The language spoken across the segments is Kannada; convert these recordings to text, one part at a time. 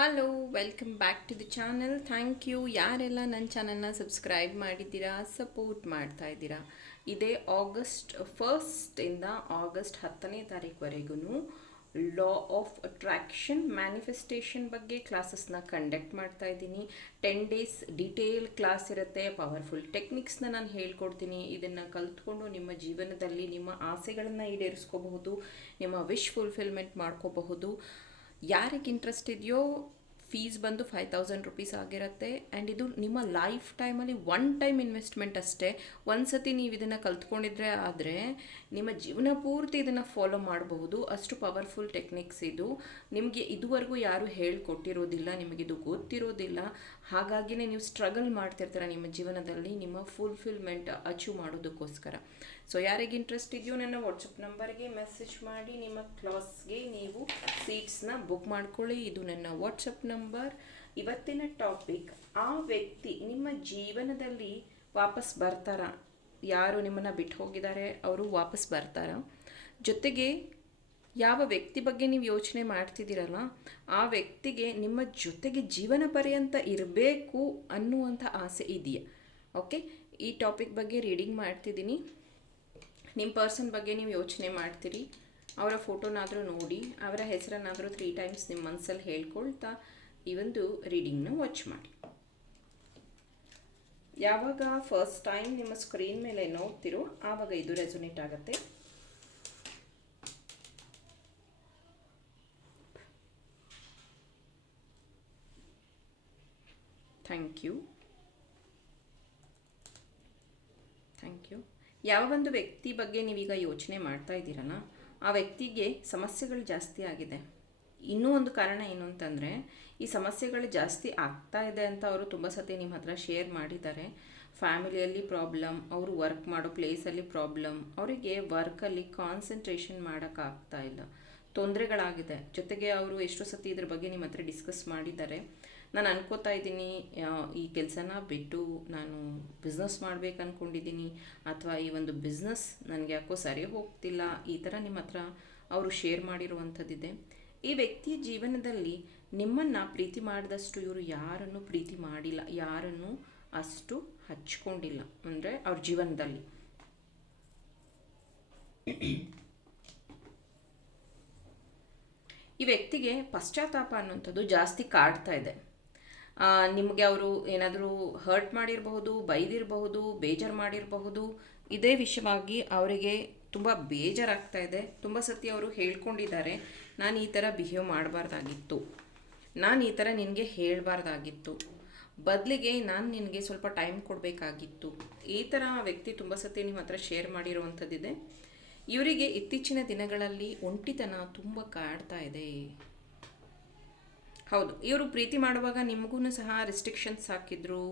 Hello welcome back to the channel thank you ಯಾರೆಲ್ಲ ನನ್ನ ಚಾನಲ್ನ ಸಬ್ಸ್ಕ್ರೈಬ್ ಮಾಡಿದ್ದೀರಾ ಸಪೋರ್ಟ್ ಮಾಡ್ತಾ ಇದ್ದೀರಾ? ಇದೇ ಆಗಸ್ಟ್ ಫಸ್ಟಿಂದ ಆಗಸ್ಟ್ ಹತ್ತನೇ ತಾರೀಕುವರೆಗೂ ಲಾ ಆಫ್ ಅಟ್ರ್ಯಾಕ್ಷನ್ ಮ್ಯಾನಿಫೆಸ್ಟೇಷನ್ ಬಗ್ಗೆ ಕ್ಲಾಸಸ್ನ ಕಂಡಕ್ಟ್ ಮಾಡ್ತಾ ಇದ್ದೀನಿ. ಟೆನ್ ಡೇಸ್ ಡಿಟೇಲ್ ಕ್ಲಾಸ್ ಇರುತ್ತೆ. ಪವರ್ಫುಲ್ ಟೆಕ್ನಿಕ್ಸ್ನ ನಾನು ಹೇಳ್ಕೊಡ್ತೀನಿ. ಇದನ್ನು ಕಲ್ತ್ಕೊಂಡು ನಿಮ್ಮ ಜೀವನದಲ್ಲಿ ನಿಮ್ಮ ಆಸೆಗಳನ್ನು ಈಡೇರಿಸ್ಕೋಬಹುದು, ನಿಮ್ಮ ವಿಶ್ ಫುಲ್ಫಿಲ್ಮೆಂಟ್ ಮಾಡ್ಕೋಬಹುದು. ಯಾರಿಗೆ ಇಂಟ್ರೆಸ್ಟ್ ಇದೆಯೋ ಫೀಸ್ ಬಂದು ಫೈವ್ ತೌಸಂಡ್ ರುಪೀಸ್ ಆಗಿರುತ್ತೆ. ಆ್ಯಂಡ್ ಇದು ನಿಮ್ಮ ಲೈಫ್ ಟೈಮಲ್ಲಿ ಒನ್ ಟೈಮ್ ಇನ್ವೆಸ್ಟ್ಮೆಂಟ್ ಅಷ್ಟೇ. ಒಂದು ಸತಿ ನೀವು ಇದನ್ನು ಕಲ್ತ್ಕೊಂಡಿದ್ರೆ ಆದರೆ, ನಿಮ್ಮ ಜೀವನ ಪೂರ್ತಿ ಇದನ್ನು ಫಾಲೋ ಮಾಡಬಹುದು. ಅಷ್ಟು ಪವರ್ಫುಲ್ ಟೆಕ್ನಿಕ್ಸ್ ಇದು. ನಿಮಗೆ ಇದುವರೆಗೂ ಯಾರೂ ಹೇಳ್ಕೊಟ್ಟಿರೋದಿಲ್ಲ ನಿಮಗಿದು ಗೊತ್ತಿರೋದಿಲ್ಲ. ಹಾಗಾಗಿಯೇ ನೀವು ಸ್ಟ್ರಗಲ್ ಮಾಡ್ತಿರ್ತೀರ ನಿಮ್ಮ ಜೀವನದಲ್ಲಿ ನಿಮ್ಮ ಫುಲ್ಫಿಲ್ಮೆಂಟ್ ಅಚೀವ್ ಮಾಡೋದಕ್ಕೋಸ್ಕರ. ಸೊ ಯಾರಿಗೆ ಇಂಟ್ರೆಸ್ಟ್ ಇದೆಯೋ ನನ್ನ ವಾಟ್ಸಪ್ ನಂಬರ್ಗೆ ಮೆಸೇಜ್ ಮಾಡಿ, ನಿಮ್ಮ ಕ್ಲಾಸ್ಗೆ ನೀವು ಸೀಟ್ಸ್ನ ಬುಕ್ ಮಾಡ್ಕೊಳ್ಳಿ. ಇದು ನನ್ನ ವಾಟ್ಸಪ್ ನಂಬರ್ ಇವತ್ತಿನ ಟಾಪಿಕ್ ಆ ವ್ಯಕ್ತಿ ನಿಮ್ಮ ಜೀವನದಲ್ಲಿ ವಾಪಸ್ ಬರ್ತಾರಾ? ಯಾರು ನಿಮ್ಮನ್ನು ಬಿಟ್ಟು ಹೋಗಿದ್ದಾರೆ, ಅವರು ವಾಪಸ್ ಬರ್ತಾರಾ? ಜೊತೆಗೆ, ಯಾವ ವ್ಯಕ್ತಿ ಬಗ್ಗೆ ನೀವು ಯೋಚನೆ ಮಾಡ್ತಿದ್ದೀರಲ್ಲ, ಆ ವ್ಯಕ್ತಿಗೆ ನಿಮ್ಮ ಜೊತೆಗೆ ಜೀವನ ಪರ್ಯಂತ ಇರಬೇಕು ಅನ್ನುವಂಥ ಆಸೆ ಇದೆಯಾ? ಓಕೆ ಈ ಟಾಪಿಕ್ ಬಗ್ಗೆ ರೀಡಿಂಗ್ ಮಾಡ್ತಿದ್ದೀನಿ. ನಿಮ್ಮ ಪರ್ಸನ್ ಬಗ್ಗೆ ನೀವು ಯೋಚನೆ ಮಾಡ್ತೀರಿ, ಅವರ ಫೋಟೋನಾದರೂ ನೋಡಿ, ಅವರ ಹೆಸರನ್ನಾದರೂ ತ್ರೀ ಟೈಮ್ಸ್ ನಿಮ್ಮ ಮನಸ್ಸಲ್ಲಿ ಹೇಳ್ಕೊಳ್ತಾ ಈ ಒಂದು ರೀಡಿಂಗ್ನ ವಾಚ್ ಮಾಡಿ. ಯಾವಾಗ ಫಸ್ಟ್ ಟೈಮ್ ನಿಮ್ಮ ಸ್ಕ್ರೀನ್ ಮೇಲೆ ನೋಡ್ತಿರೋ, ಆವಾಗ ಇದು ರೆಸೊನೇಟ್ ಆಗುತ್ತೆ. ಥ್ಯಾಂಕ್ ಯು ಥ್ಯಾಂಕ್ ಯು ಯಾವ ಒಂದು ವ್ಯಕ್ತಿ ಬಗ್ಗೆ ನೀವೀಗ ಯೋಚನೆ ಮಾಡ್ತಾ ಇದ್ದೀರಲ್ಲ, ಆ ವ್ಯಕ್ತಿಗೆ ಸಮಸ್ಯೆಗಳು ಜಾಸ್ತಿ ಆಗಿದೆ. ಇನ್ನೂ ಒಂದು ಕಾರಣ ಏನು ಅಂತಂದರೆ, ಈ ಸಮಸ್ಯೆಗಳು ಜಾಸ್ತಿ ಆಗ್ತಾ ಇದೆ ಅಂತ ಅವರು ತುಂಬ ಸತಿ ನಿಮ್ಮ ಹತ್ರ ಶೇರ್ ಮಾಡಿದ್ದಾರೆ. ಫ್ಯಾಮಿಲಿಯಲ್ಲಿ ಪ್ರಾಬ್ಲಮ್ ಅವರು ವರ್ಕ್ ಮಾಡೋ ಪ್ಲೇಸಲ್ಲಿ ಪ್ರಾಬ್ಲಮ್ ಅವರಿಗೆ ವರ್ಕಲ್ಲಿ ಕಾನ್ಸಂಟ್ರೇಷನ್ ಮಾಡೋಕ್ಕಾಗ್ತಾ ಇಲ್ಲ. ತೊಂದರೆಗಳಾಗಿದೆ. ಜೊತೆಗೆ ಅವರು ಎಷ್ಟೋ ಸತಿ ಇದ್ರ ಬಗ್ಗೆ ನಿಮ್ಮ ಹತ್ರ ಡಿಸ್ಕಸ್ ಮಾಡಿದ್ದಾರೆ. ನಾನು ಅನ್ಕೋತಾ ಇದ್ದೀನಿ ಈ ಕೆಲಸನ ಬಿಟ್ಟು ನಾನು ಬಿಸ್ನೆಸ್ ಮಾಡ್ಬೇಕು ಅಂದ್ಕೊಂಡಿದ್ದೀನಿ ಅಥವಾ ಈ ಒಂದು ಬಿಸ್ನೆಸ್ ನನಗೆ ಯಾಕೋ ಸರಿ ಹೋಗ್ತಿಲ್ಲ, ಈ ಥರ ನಿಮ್ಮ ಹತ್ರ ಅವರು ಶೇರ್ ಮಾಡಿರುವಂಥದ್ದಿದೆ. ಈ ವ್ಯಕ್ತಿಯ ಜೀವನದಲ್ಲಿ ನಿಮ್ಮನ್ನು ಪ್ರೀತಿ ಮಾಡಿದಷ್ಟು ಇವರು ಯಾರನ್ನು ಪ್ರೀತಿ ಮಾಡಿಲ್ಲ, ಯಾರನ್ನು ಅಷ್ಟು ಹಚ್ಕೊಂಡಿಲ್ಲ, ಅಂದರೆ ಅವ್ರ ಜೀವನದಲ್ಲಿ. ಈ ವ್ಯಕ್ತಿಗೆ ಪಶ್ಚಾತ್ತಾಪ ಅನ್ನುವಂಥದ್ದು ಜಾಸ್ತಿ ಕಾಡ್ತಾ ಇದೆ. ನಿಮಗೆ ಅವರು ಏನಾದರೂ ಹರ್ಟ್ ಮಾಡಿರಬಹುದು, ಬೈದಿರಬಹುದು, ಬೇಜಾರು ಮಾಡಿರಬಹುದು, ಇದೇ ವಿಷಯವಾಗಿ ಅವರಿಗೆ ತುಂಬ ಬೇಜಾರಾಗ್ತಾ ಇದೆ. ತುಂಬ ಸತಿ ಅವರು ಹೇಳ್ಕೊಂಡಿದ್ದಾರೆ, ನಾನು ಈ ಥರ ಬಿಹೇವ್ ಮಾಡಬಾರ್ದಾಗಿತ್ತು. ನಾನು ಈ ಥರ ನಿನಗೆ ಹೇಳಬಾರ್ದಾಗಿತ್ತು. ಬದಲಿಗೆ ನಾನು ನಿನಗೆ ಸ್ವಲ್ಪ ಟೈಮ್ ಕೊಡಬೇಕಾಗಿತ್ತು. ಈ ಥರ ವ್ಯಕ್ತಿ ತುಂಬ ಸತಿ ನಿಮ್ಮ ಹತ್ರ ಶೇರ್ ಮಾಡಿರುವಂಥದ್ದಿದೆ. ಇವರಿಗೆ ಇತ್ತೀಚಿನ ದಿನಗಳಲ್ಲಿ ಒಂಟಿತನ ತುಂಬ ಕಾಡ್ತಾ ಇದೆ. ಹೌದು. ಇವರು ಪ್ರೀತಿ ಮಾಡುವಾಗ ನಿಮಗೂ ಸಹ ರೆಸ್ಟ್ರಿಕ್ಷನ್ಸ್ ಹಾಕಿದ್ರು.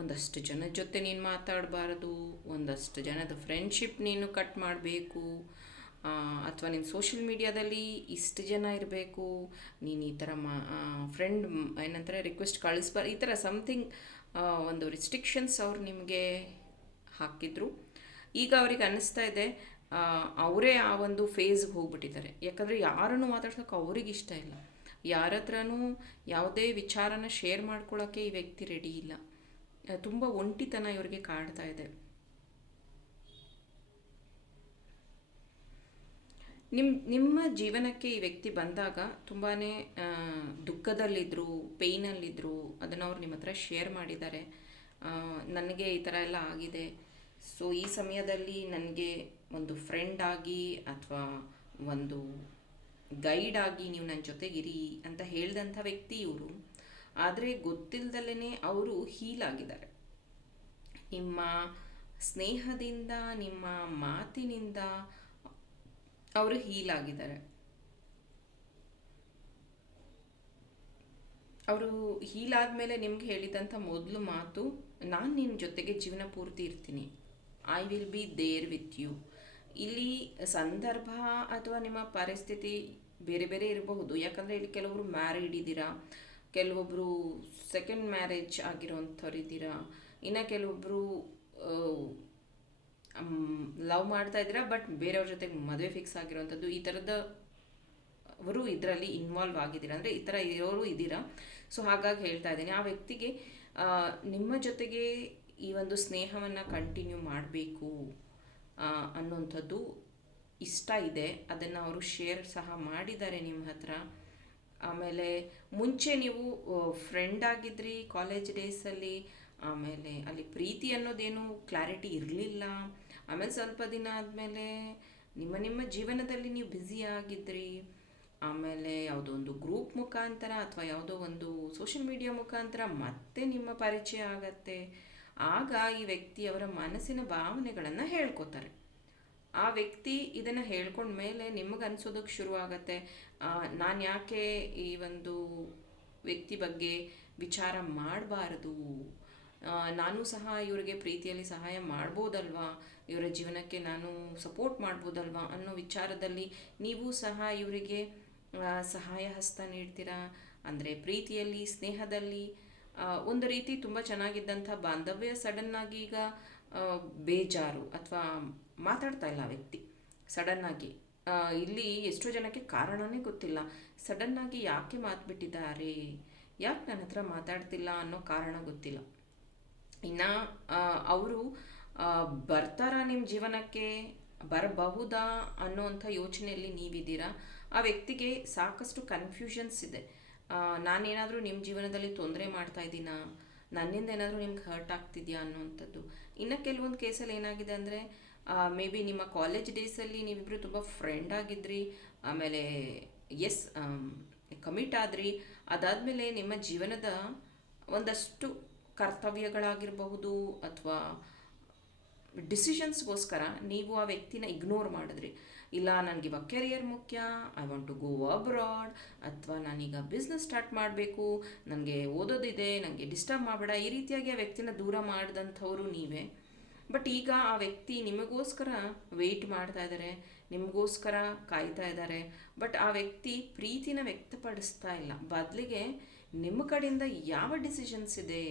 ಒಂದಷ್ಟು ಜನ ಜೊತೆ ನೀನು ಮಾತಾಡಬಾರ್ದು, ಒಂದಷ್ಟು ಜನದ ಫ್ರೆಂಡ್ಶಿಪ್ ನೀನು ಕಟ್ ಮಾಡಬೇಕು. ಅಥವಾ ನೀನು ಸೋಷಿಯಲ್ ಮೀಡಿಯಾದಲ್ಲಿ ಇಷ್ಟು ಜನ ಇರಬೇಕು. ನೀನು ಈ ಥರ ಮಾ ಫ್ರೆಂಡ್ ಏನಂತಾರೆ ರಿಕ್ವೆಸ್ಟ್ ಕಳಿಸ್ಬಾರ, ಈ ಥರ ಸಮಥಿಂಗ್ ಒಂದು ರಿಸ್ಟ್ರಿಕ್ಷನ್ಸ್ ಅವ್ರು ನಿಮಗೆ ಹಾಕಿದ್ರು. ಈಗ ಅವ್ರಿಗೆ ಅನ್ನಿಸ್ತಾ ಇದೆ ಅವರೇ ಆ ಒಂದು ಫೇಸ್ಗೆ ಹೋಗ್ಬಿಟ್ಟಿದ್ದಾರೆ. ಯಾಕಂದರೆ ಯಾರನ್ನು ಮಾತಾಡ್ಸೋಕೆ ಅವ್ರಿಗೆ ಇಷ್ಟ ಇಲ್ಲ. ಯಾರ ಯಾವುದೇ ವಿಚಾರನ ಶೇರ್ ಮಾಡ್ಕೊಳ್ಳೋಕ್ಕೆ ಈ ವ್ಯಕ್ತಿ ರೆಡಿ ಇಲ್ಲ. ತುಂಬ ಒಂಟಿತನ ಇವರಿಗೆ ಕಾಡ್ತಾ ಇದೆ. ನಿಮ್ಮ ನಿಮ್ಮ ಜೀವನಕ್ಕೆ ಈ ವ್ಯಕ್ತಿ ಬಂದಾಗ ತುಂಬಾ ದುಃಖದಲ್ಲಿದ್ದರು ಪೇಯ್ನಲ್ಲಿದ್ದರು ಅದನ್ನು ಅವ್ರು ನಿಮ್ಮ ಹತ್ರ ಶೇರ್ ಮಾಡಿದ್ದಾರೆ. ನನಗೆ ಈ ಥರ ಎಲ್ಲ ಆಗಿದೆ. ಸೊ ಈ ಸಮಯದಲ್ಲಿ ನನಗೆ ಒಂದು ಫ್ರೆಂಡ್ ಆಗಿ ಅಥವಾ ಒಂದು ಗೈಡ್ ಆಗಿ ನೀವು ನನ್ನ ಜೊತೆಗಿರಿ ಅಂತ ಹೇಳಿದಂಥ ವ್ಯಕ್ತಿ ಇವರು. ಆದರೆ ಗೊತ್ತಿಲ್ಲದಲ್ಲೇ ಅವರು ಹೀಲ್ ಆಗಿದ್ದಾರೆ. ನಿಮ್ಮ ಸ್ನೇಹದಿಂದ, ನಿಮ್ಮ ಮಾತಿನಿಂದ ಅವರು ಹೀಲ್ ಆಗಿದ್ದಾರೆ. ಅವರು ಹೀಲ್ ಆದಮೇಲೆ ನಿಮ್ಗೆ ಹೇಳಿದಂಥ ಮೊದಲು ಮಾತು, ನಾನು ನಿಮ್ಮ ಜೊತೆಗೆ ಜೀವನ ಪೂರ್ತಿ ಇರ್ತೀನಿ. I will be there with you ಇಲ್ಲಿ ಸಂದರ್ಭ ಅಥವಾ ನಿಮ್ಮ ಪರಿಸ್ಥಿತಿ ಬೇರೆ ಬೇರೆ ಇರಬಹುದು. ಯಾಕಂದರೆ ಇಲ್ಲಿ ಕೆಲವರು ಮ್ಯಾರಿಡ್ ಇದ್ದೀರಾ ಕೆಲವೊಬ್ಬರು ಸೆಕೆಂಡ್ ಮ್ಯಾರೇಜ್ ಆಗಿರೋಂಥವ್ರು ಇದ್ದೀರಾ, ಇನ್ನು ಕೆಲವೊಬ್ಬರು ಲವ್ ಮಾಡ್ತಾ ಇದ್ದೀರಾ ಬಟ್ ಬೇರೆಯವ್ರ ಜೊತೆಗೆ ಮದುವೆ ಫಿಕ್ಸ್ ಆಗಿರೋವಂಥದ್ದು ಈ ಥರದ ಅವರು ಇದರಲ್ಲಿ ಇನ್ವಾಲ್ವ್ ಆಗಿದ್ದೀರಾ. ಅಂದರೆ ಈ ಥರ ಇರೋರು ಇದ್ದೀರಾ. ಸೊ ಹಾಗಾಗಿ ಹೇಳ್ತಾ ಇದ್ದೀನಿ, ಆ ವ್ಯಕ್ತಿಗೆ ನಿಮ್ಮ ಜೊತೆಗೆ ಈ ಒಂದು ಸ್ನೇಹವನ್ನು ಕಂಟಿನ್ಯೂ ಮಾಡಬೇಕು. ಅನ್ನೋಂಥದ್ದು ಇಷ್ಟ ಇದೆ. ಅದನ್ನು ಅವರು ಶೇರ್ ಸಹ ಮಾಡಿದ್ದಾರೆ ನಿಮ್ಮ ಹತ್ರ. ಆಮೇಲೆ ಮುಂಚೆ ನೀವು ಫ್ರೆಂಡ್ ಆಗಿದ್ರಿ ಕಾಲೇಜ್ ಡೇಸಲ್ಲಿ ಆಮೇಲೆ ಅಲ್ಲಿ ಪ್ರೀತಿ ಅನ್ನೋದೇನು ಕ್ಲಾರಿಟಿ ಇರಲಿಲ್ಲ. ಆಮೇಲೆ ಸ್ವಲ್ಪ ದಿನ ಆದಮೇಲೆ ನಿಮ್ಮ ನಿಮ್ಮ ಜೀವನದಲ್ಲಿ ನೀವು ಬ್ಯುಸಿ ಆಗಿದ್ರಿ. ಆಮೇಲೆ ಯಾವುದೋ ಒಂದು ಗ್ರೂಪ್ ಮುಖಾಂತರ ಅಥವಾ ಯಾವುದೋ ಒಂದು ಸೋಷಿಯಲ್ ಮೀಡಿಯಾ ಮುಖಾಂತರ ಮತ್ತೆ ನಿಮ್ಮ ಪರಿಚಯ ಆಗತ್ತೆ. ಆಗ ಈ ವ್ಯಕ್ತಿ ಅವರ ಮನಸ್ಸಿನ ಭಾವನೆಗಳನ್ನು ಹೇಳ್ಕೊತಾರೆ. ಆ ವ್ಯಕ್ತಿ ಇದನ್ನು ಹೇಳ್ಕೊಂಡ ಮೇಲೆ ನಿಮಗೆ ಅನ್ಸೋದಕ್ಕೆ ಶುರು ಆಗತ್ತೆ ನಾನು ಯಾಕೆ ಈ ಒಂದು ವ್ಯಕ್ತಿ ಬಗ್ಗೆ ವಿಚಾರ ಮಾಡಬಾರದು? ನಾನು ಸಹ ಇವರಿಗೆ ಪ್ರೀತಿಯಲ್ಲಿ ಸಹಾಯ ಮಾಡ್ಬೋದಲ್ವಾ? ಇವರ ಜೀವನಕ್ಕೆ ನಾನು ಸಪೋರ್ಟ್ ಮಾಡ್ಬೋದಲ್ವಾ? ಅನ್ನೋ ವಿಚಾರದಲ್ಲಿ ನೀವು ಸಹ ಇವರಿಗೆ ಸಹಾಯ ಹಸ್ತ ನೀಡ್ತೀರಾ? ಅಂದರೆ ಪ್ರೀತಿಯಲ್ಲಿ, ಸ್ನೇಹದಲ್ಲಿ ಒಂದು ರೀತಿ ತುಂಬ ಚೆನ್ನಾಗಿದ್ದಂಥ ಬಾಂಧವ್ಯ ಸಡನ್ನಾಗಿ ಈಗ ಬೇಜಾರು ಅಥವಾ ಮಾತಾಡ್ತಾ ಇಲ್ಲ ಆ ವ್ಯಕ್ತಿ ಸಡನ್ನಾಗಿ ಇಲ್ಲಿ ಎಷ್ಟೋ ಜನಕ್ಕೆ ಕಾರಣವೇ ಗೊತ್ತಿಲ್ಲ. ಸಡನ್ನಾಗಿ ಯಾಕೆ ಮಾತ್ಬಿಟ್ಟಿದ್ದಾರೆ ಯಾಕೆ ನನ್ನ ಹತ್ರ ಮಾತಾಡ್ತಿಲ್ಲ ಅನ್ನೋ ಕಾರಣ ಗೊತ್ತಿಲ್ಲ. ಇನ್ನು ಅವರು ಬರ್ತಾರ ನಿಮ್ಮ ಜೀವನಕ್ಕೆ? ಬರಬಹುದಾ ಅನ್ನೋವಂಥ ಯೋಚನೆಯಲ್ಲಿ ನೀವಿದ್ದೀರಾ? ಆ ವ್ಯಕ್ತಿಗೆ ಸಾಕಷ್ಟು ಕನ್ಫ್ಯೂಷನ್ಸ್ ಇದೆ. ನಾನೇನಾದರೂ ನಿಮ್ಮ ಜೀವನದಲ್ಲಿ ತೊಂದರೆ ಮಾಡ್ತಾ ಇದ್ದೀನಾ? ನನ್ನಿಂದ ಏನಾದರೂ ನಿಮ್ಗೆ ಹರ್ಟ್ ಆಗ್ತಿದೆಯಾ ಅನ್ನೋವಂಥದ್ದು. ಇನ್ನು ಕೆಲವೊಂದು ಕೇಸಲ್ಲಿ ಏನಾಗಿದೆ ಅಂದರೆ ಮೇ ಬಿ ನಿಮ್ಮ ಕಾಲೇಜ್ ಡೇಸಲ್ಲಿ ನೀವಿಬ್ಬರು ತುಂಬ ಫ್ರೆಂಡ್ ಆಗಿದ್ರಿ, ಆಮೇಲೆ ಎಸ್ ಕಮಿಟ್ ಆದ್ರಿ. ಅದಾದಮೇಲೆ ನಿಮ್ಮ ಜೀವನದ ಒಂದಷ್ಟು ಕರ್ತವ್ಯಗಳಾಗಿರಬಹುದು ಅಥವಾ ಡಿಸಿಷನ್ಸ್ಗೋಸ್ಕರ ನೀವು ಆ ವ್ಯಕ್ತಿನ ಇಗ್ನೋರ್ ಮಾಡಿದ್ರಿ. ಇಲ್ಲ, ನನಗೆ ಇವಾಗ ಕೆರಿಯರ್ ಮುಖ್ಯ I want to go abroad ಅಥವಾ ನಾನೀಗ ಬಿಸ್ನೆಸ್ ಸ್ಟಾರ್ಟ್ ಮಾಡಬೇಕು, ನನಗೆ ಓದೋದಿದೆ ನನಗೆ ಡಿಸ್ಟರ್ಬ್ ಮಾಡಬೇಡ, ಈ ರೀತಿಯಾಗಿ ಆ ವ್ಯಕ್ತಿನ ದೂರ ಮಾಡಿದಂಥವರು ನೀವೇ. ಬಟ್ ಈಗ ಆ ವ್ಯಕ್ತಿ ನಿಮಗೋಸ್ಕರ ವೆಯ್ಟ್ ಮಾಡ್ತಾ ಇದ್ದಾರೆ ನಿಮಗೋಸ್ಕರ ಕಾಯ್ತಾ ಇದ್ದಾರೆ ಬಟ್ ಆ ವ್ಯಕ್ತಿ ಪ್ರೀತಿನ ವ್ಯಕ್ತಪಡಿಸ್ತಾ ಇಲ್ಲ. ಬದಲಿಗೆ ನಿಮ್ಮ ಕಡೆಯಿಂದ ಯಾವ ಡಿಸಿಷನ್ಸ್ ಇದೆ?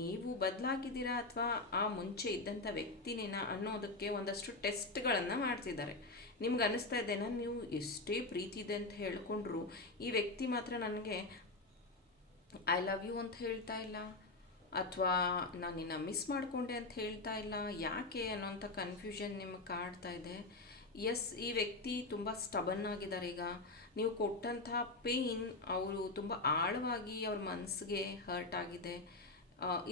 ನೀವು ಬದಲಾಗಿದ್ದೀರಾ ಅಥವಾ ಆ ಮುಂಚೆ ಇದ್ದಂಥ ವ್ಯಕ್ತಿನೇನಾ ಅನ್ನೋದಕ್ಕೆ ಒಂದಷ್ಟು ಟೆಸ್ಟ್ಗಳನ್ನು ಮಾಡ್ತಿದ್ದಾರೆ. ನಿಮ್ಗೆ ಅನ್ನಿಸ್ತಾ ಇದೆನಾ ನೀವು ಎಷ್ಟೇ ಪ್ರೀತಿ ಇದೆ ಅಂತ ಹೇಳ್ಕೊಂಡ್ರು, ಈ ವ್ಯಕ್ತಿ ಮಾತ್ರ ನನಗೆ ಐ ಲವ್ ಯು ಅಂತ ಹೇಳ್ತಾ ಇಲ್ಲ, ಅಥವಾ ನಾನು ನಿನ್ನ ಮಿಸ್ ಮಾಡಿಕೊಂಡೆ ಅಂತ ಹೇಳ್ತಾ ಇಲ್ಲ, ಯಾಕೆ ಅನ್ನೋಂಥ ಕನ್ಫ್ಯೂಷನ್ ನಿಮಗೆ ಕಾಡ್ತಾ ಇದೆ? ಎಸ್ ಈ ವ್ಯಕ್ತಿ ತುಂಬ ಸ್ಟಬನ್ ಆಗಿದ್ದಾರೆ ಈಗ. ನೀವು ಕೊಟ್ಟಂಥ ಪೇಯ್ನ್ ಅವರು ತುಂಬ ಆಳವಾಗಿ ಅವ್ರ ಮನಸ್ಸಿಗೆ ಹರ್ಟ್ ಆಗಿದೆ.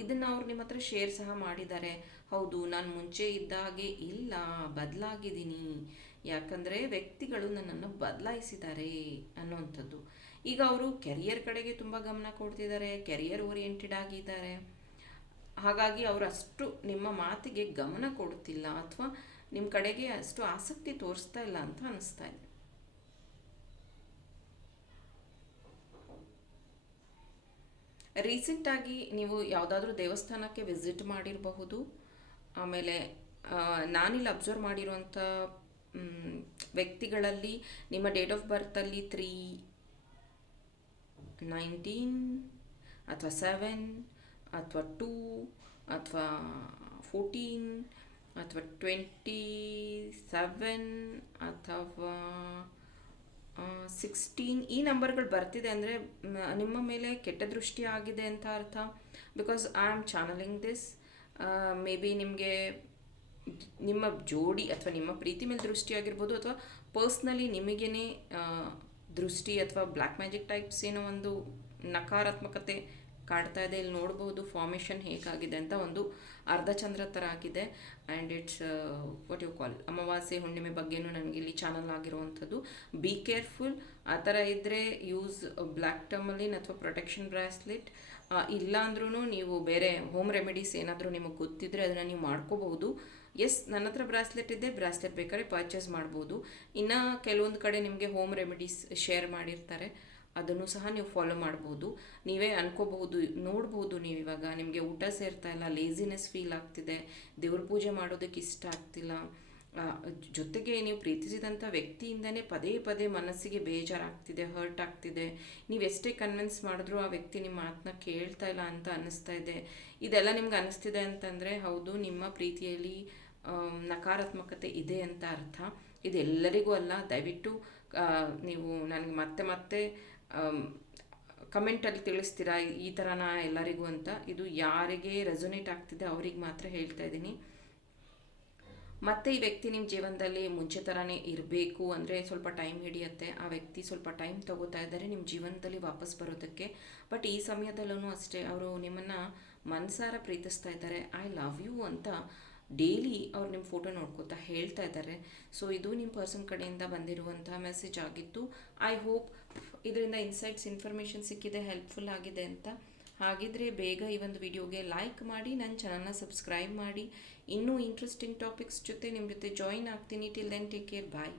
ಇದನ್ನು ಅವ್ರು ನಿಮ್ಮ ಹತ್ರ ಶೇರ್ ಸಹ ಮಾಡಿದ್ದಾರೆ. ಹೌದು, ನಾನು ಮುಂಚೆ ಇದ್ದ ಹಾಗೆ ಇಲ್ಲ, ಬದಲಾಗಿದ್ದೀನಿ. ಯಾಕಂದರೆ ವ್ಯಕ್ತಿಗಳು ನನ್ನನ್ನು ಬದಲಾಯಿಸಿದ್ದಾರೆ ಅನ್ನುವಂಥದ್ದು. ಈಗ ಅವರು ಕೆರಿಯರ್ ಕಡೆಗೆ ತುಂಬ ಗಮನ ಕೊಡ್ತಿದ್ದಾರೆ ಕೆರಿಯರ್ ಓರಿಯೆಂಟೆಡ್ ಆಗಿದ್ದಾರೆ. ಹಾಗಾಗಿ ಅವರು ಅಷ್ಟು ನಿಮ್ಮ ಮಾತಿಗೆ ಗಮನ ಕೊಡ್ತಿಲ್ಲ, ಅಥವಾ ನಿಮ್ಮ ಕಡೆಗೆ ಅಷ್ಟು ಆಸಕ್ತಿ ತೋರಿಸ್ತಾ ಇಲ್ಲ ಅಂತ ಅನಿಸ್ತಾ ಇದೆ. ರೀಸೆಂಟಾಗಿ ನೀವು ಯಾವುದಾದ್ರೂ ದೇವಸ್ಥಾನಕ್ಕೆ ವಿಸಿಟ್ ಮಾಡಿರಬಹುದು. ಆಮೇಲೆ ನಾನಿಲ್ಲಿ ಅಬ್ಸರ್ವ್ ಮಾಡಿರುವಂಥ ವ್ಯಕ್ತಿಗಳಲ್ಲಿ ನಿಮ್ಮ ಡೇಟ್ ಆಫ್ ಬರ್ತಲ್ಲಿ ತ್ರೀ ನೈನ್ಟೀನ್ ಅಥವಾ ಸೆವೆನ್ ಅಥವಾ ಟೂ ಅಥವಾ ಫೋರ್ಟೀನ್ ಅಥವಾ ಟ್ವೆಂಟಿ ಸೆವೆನ್ ಅಥವಾ ಸಿಕ್ಸ್ಟೀನ್ ಈ ನಂಬರ್ಗಳು ಬರ್ತಿದೆ ಅಂದರೆ ನಿಮ್ಮ ಮೇಲೆ ಕೆಟ್ಟ ದೃಷ್ಟಿ ಆಗಿದೆ ಅಂತ ಅರ್ಥ. Because I am channelling this maybe ನಿಮಗೆ ನಿಮ್ಮ ಜೋಡಿ ಅಥವಾ ನಿಮ್ಮ ಪ್ರೀತಿ ಮೇಲೆ ದೃಷ್ಟಿ ಆಗಿರ್ಬೋದು ಅಥವಾ ಪರ್ಸ್ನಲಿ ನಿಮಗೇನೆ ದೃಷ್ಟಿ ಅಥವಾ ಬ್ಲ್ಯಾಕ್ ಮ್ಯಾಜಿಕ್ ಟೈಪ್ಸ್ ಏನೋ ಒಂದು ನಕಾರಾತ್ಮಕತೆ ಕಾಡ್ತಾ ಇದೆ. ಇಲ್ಲಿ ನೋಡ್ಬೋದು ಫಾರ್ಮೇಷನ್ ಹೇಗಾಗಿದೆ ಅಂತ ಒಂದು ಅರ್ಧಚಂದ್ರ ಥರ ಆಗಿದೆ. And it's what you call ಅಮಾವಾಸ್ಯೆ, ಹುಣ್ಣಿಮೆ ಬಗ್ಗೆನೂ ನನಗೆ ಇಲ್ಲಿ ಚಾನಲ್ ಆಗಿರುವಂಥದ್ದು. ಬಿ ಕೇರ್ಫುಲ್ ಆ ಥರ ಇದ್ದರೆ ಯೂಸ್ ಬ್ಲ್ಯಾಕ್ ಟರ್ಮಲಿನ್ ಅಥವಾ ಪ್ರೊಟೆಕ್ಷನ್ ಬ್ರಾಸ್ಲೆಟ್ ಇಲ್ಲ ಅಂದ್ರೂ ನೀವು ಬೇರೆ ಹೋಮ್ ರೆಮಿಡೀಸ್ ಏನಾದರೂ ನಿಮಗೆ ಗೊತ್ತಿದ್ರೆ ಅದನ್ನು ನೀವು ಮಾಡ್ಕೋಬಹುದು. ಎಸ್ ನನ್ನ ಹತ್ರ ಬ್ರಾಸ್ಲೆಟ್ ಇದೆ. ಬ್ರಾಸ್ಲೆಟ್ ಬೇಕಾದ್ರೆ ಪರ್ಚೇಸ್ ಮಾಡ್ಬೋದು. ಇನ್ನು ಕೆಲವೊಂದು ಕಡೆ ನಿಮಗೆ ಹೋಮ್ ರೆಮಿಡೀಸ್ ಶೇರ್ ಮಾಡಿರ್ತಾರೆ. ಅದನ್ನು ಸಹ ನೀವು ಫಾಲೋ ಮಾಡ್ಬೋದು. ನೀವೇ ಅನ್ಕೋಬಹುದು, ನೋಡ್ಬೋದು ನೀವು ಇವಾಗ. ನಿಮಗೆ ಊಟ ಸೇರ್ತಾ ಇಲ್ಲ ಲೇಸಿನೆಸ್ ಫೀಲ್ ಆಗ್ತಿದೆ. ದೇವ್ರ ಪೂಜೆ ಮಾಡೋದಕ್ಕೆ ಇಷ್ಟ ಆಗ್ತಿಲ್ಲ. ಜೊತೆಗೆ ನೀವು ಪ್ರೀತಿಸಿದಂಥ ವ್ಯಕ್ತಿಯಿಂದನೇ ಪದೇ ಪದೇ ಮನಸ್ಸಿಗೆ ಬೇಜಾರಾಗ್ತಿದೆ ಹರ್ಟ್ ಆಗ್ತಿದೆ. ನೀವು ಎಷ್ಟೇ ಕನ್ವಿನ್ಸ್ ಮಾಡಿದ್ರೂ ಆ ವ್ಯಕ್ತಿ ನಿಮ್ಮ ಮಾತನ್ನ ಕೇಳ್ತಾ ಇಲ್ಲ ಅಂತ ಅನ್ನಿಸ್ತಾ ಇದೆ. ಇದೆಲ್ಲ ನಿಮ್ಗೆ ಅನ್ನಿಸ್ತಿದೆ ಅಂತಂದರೆ, ಹೌದು, ನಿಮ್ಮ ಪ್ರೀತಿಯಲ್ಲಿ ನಕಾರಾತ್ಮಕತೆ ಇದೆ ಅಂತ ಅರ್ಥ. ಇದೆಲ್ಲರಿಗೂ ಅಲ್ಲ, ದಯವಿಟ್ಟು ನೀವು ನನಗೆ ಮತ್ತೆ ಮತ್ತೆ ಕಮೆಂಟಲ್ಲಿ ತಿಳಿಸ್ತೀರಾ ಈ ಥರನ ಎಲ್ಲರಿಗೂ ಅಂತ? ಇದು ಯಾರಿಗೆ ರೆಸೊನೇಟ್ ಆಗ್ತಿದೆ ಅವ್ರಿಗೆ ಮಾತ್ರ ಹೇಳ್ತಾ ಇದ್ದೀನಿ. ಮತ್ತೆ ಈ ವ್ಯಕ್ತಿ ನಿಮ್ಮ ಜೀವನದಲ್ಲಿ ಮುಂಚೆ ಥರನೇ ಇರಬೇಕು ಅಂದರೆ ಸ್ವಲ್ಪ ಟೈಮ್ ಹಿಡಿಯುತ್ತೆ. ಆ ವ್ಯಕ್ತಿ ಸ್ವಲ್ಪ ಟೈಮ್ ತಗೋತಾ ಇದ್ದಾರೆ ನಿಮ್ಮ ಜೀವನದಲ್ಲಿ ವಾಪಸ್ ಬರೋದಕ್ಕೆ. ಬಟ್ ಈ ಸಮಯದಲ್ಲೂ ಅಷ್ಟೇ, ಅವರು ನಿಮ್ಮನ್ನು ಮನಸಾರ ಪ್ರೀತಿಸ್ತಾ ಇದ್ದಾರೆ. ಐ ಲವ್ ಯು ಅಂತ ಡೈಲಿ ಅವ್ರು ನಿಮ್ಮ ಫೋಟೋ ನೋಡ್ಕೋತಾ ಹೇಳ್ತಾ ಇದ್ದಾರೆ ಸೊ ಇದು ನಿಮ್ಮ ಪರ್ಸನ್ ಕಡೆಯಿಂದ ಬಂದಿರುವಂತಹ ಮೆಸೇಜ್ ಆಗಿತ್ತು. ಐ ಹೋಪ್ ಇದರಿಂದ ಇನ್ಸೈಟ್ಸ್ ಇನ್ಫಾರ್ಮೇಷನ್ ಸಿಕ್ಕಿದೆ ಹೆಲ್ಪ್ಫುಲ್ ಆಗಿದೆ ಅಂತ. ಹಾಗಿದ್ರೆ ಬೇಗ ಈ ಒಂದು ವಿಡಿಯೋಗೆ ಲೈಕ್ ಮಾಡಿ ನನ್ನ ಚಾನಲ್ನ ಸಬ್ಸ್ಕ್ರೈಬ್ ಮಾಡಿ. ಇನ್ನೂ ಇಂಟ್ರೆಸ್ಟಿಂಗ್ ಟಾಪಿಕ್ಸ್ ಜೊತೆ ನಿಮ್ಮ ಜೊತೆ ಜಾಯಿನ್ ಆಗ್ತೀನಿ. Till then take care bye